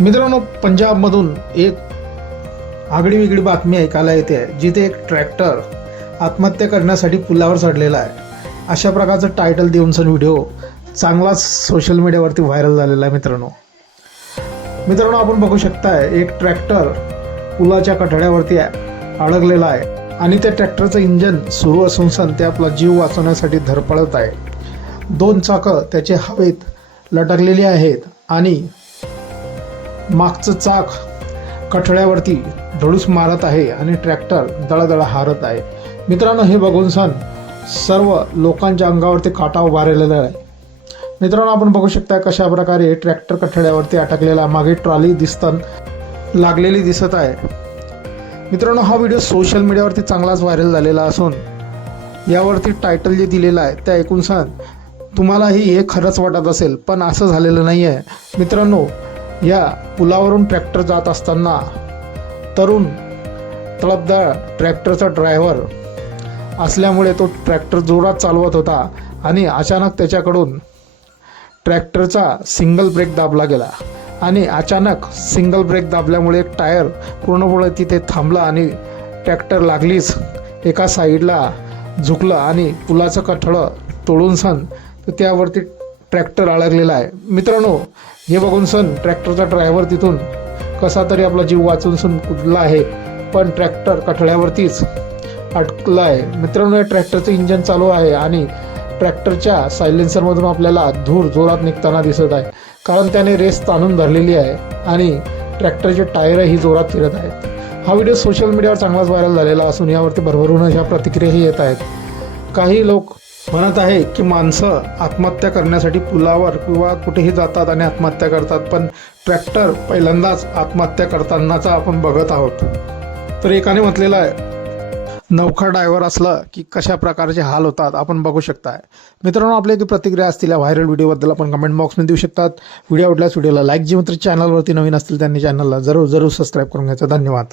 मित्रांनो, पंजाबमधून एक आगळीवेगळी बातमी ऐकायला येते आहे, जिथे एक ट्रॅक्टर आत्महत्या करण्यासाठी पुलावर चढलेला आहे. अशा प्रकारचं टायटल देऊनचा व्हिडिओ चांगलाच सोशल मीडियावरती व्हायरल झालेला आहे. मित्रांनो आपण बघू शकताय, एक ट्रॅक्टर पुलाच्या कठड्यावरती अडकलेला आहे आणि त्या ट्रॅक्टरचं इंजन सुरू असून ते आपला जीव वाचवण्यासाठी धडपडत आहे. दोन चाकं त्याचे हवेत लटकलेली आहेत आणि मागचं चाक कठड्यावरती धडूस मारत आहे आणि ट्रॅक्टर दळदळ हारत आहे. मित्रांनो, हे बघून सर्व लोकांच्या अंगावरती काटा उभारलेला आहे. मित्रांनो आपण बघू शकता कशा प्रकारे ट्रॅक्टर कठड्यावरती अटकलेला, मागे ट्रॉली लागलेली दिसत आहे. मित्रांनो, हा व्हिडिओ सोशल मीडियावरती चांगलाच व्हायरल झालेला असून यावरती टायटल जे दिलेलं आहे ते ऐकून तुम्हालाही हे खरंच वाटत असेल, पण असं झालेलं नाही आहे. मित्रांनो, या पुलावरून ट्रॅक्टर जात असताना तरुण तळपदार ट्रॅक्टरचा ड्रायव्हर असल्यामुळे तो ट्रॅक्टर जोरात चालवत होता आणि अचानक त्याच्याकडून ट्रॅक्टरचा सिंगल ब्रेक दाबला गेला आणि अचानक सिंगल ब्रेक दाबल्यामुळे एक टायर पूर्णपणे तिथे थांबला आणि ट्रॅक्टर लागलीच एका साईडला झुकलं आणि पुलाचं कठडं तोडून तर त्यावरती ट्रॅक्टर अडकलेला आहे. मित्रांनो, हे बघून ट्रॅक्टरचा ड्रायव्हर तिथून कसा तरी आपला जीव वाचून कुदला आहे, पण ट्रॅक्टर कठड्यावरतीच अटकला आहे. मित्रांनो, या ट्रॅक्टरचं इंजन चालू आहे आणि ट्रॅक्टरच्या सायलेन्सरमधून आपल्याला धूर जोरात निघताना दिसत आहे, कारण त्याने रेस ताणून धरलेली आहे आणि ट्रॅक्टरचे टायरही जोरात फिरत आहेत. हा व्हिडिओ सोशल मीडियावर चांगलाच व्हायरल झालेला असून यावरती भरभरून अशा प्रतिक्रियाही येत आहेत. काही लोक म्हणत आहे की माणसं आत्महत्या करण्यासाठी पुलावर किंवा कुठेही जातात आणि आत्महत्या करतात, पण ट्रॅक्टर पहिल्यांदाच आत्महत्या करतानाचा आपण बघत आहोत. तर एकाने म्हटलेलं आहे, नवखा ड्रायव्हर असलं की कशा प्रकारचे हाल होतात आपण बघू शकताय. मित्रांनो, आपल्या इथे प्रतिक्रिया असतील या व्हायरल व्हिडिओबद्दल आपण कमेंट बॉक्समध्ये देऊ शकतात. व्हिडिओ आवडल्यास व्हिडिओला लाईक, जे मित्र चॅनलवरती नवीन असतील त्यांनी चॅनलला जरूर सबस्क्राईब करून घ्यायचं. धन्यवाद.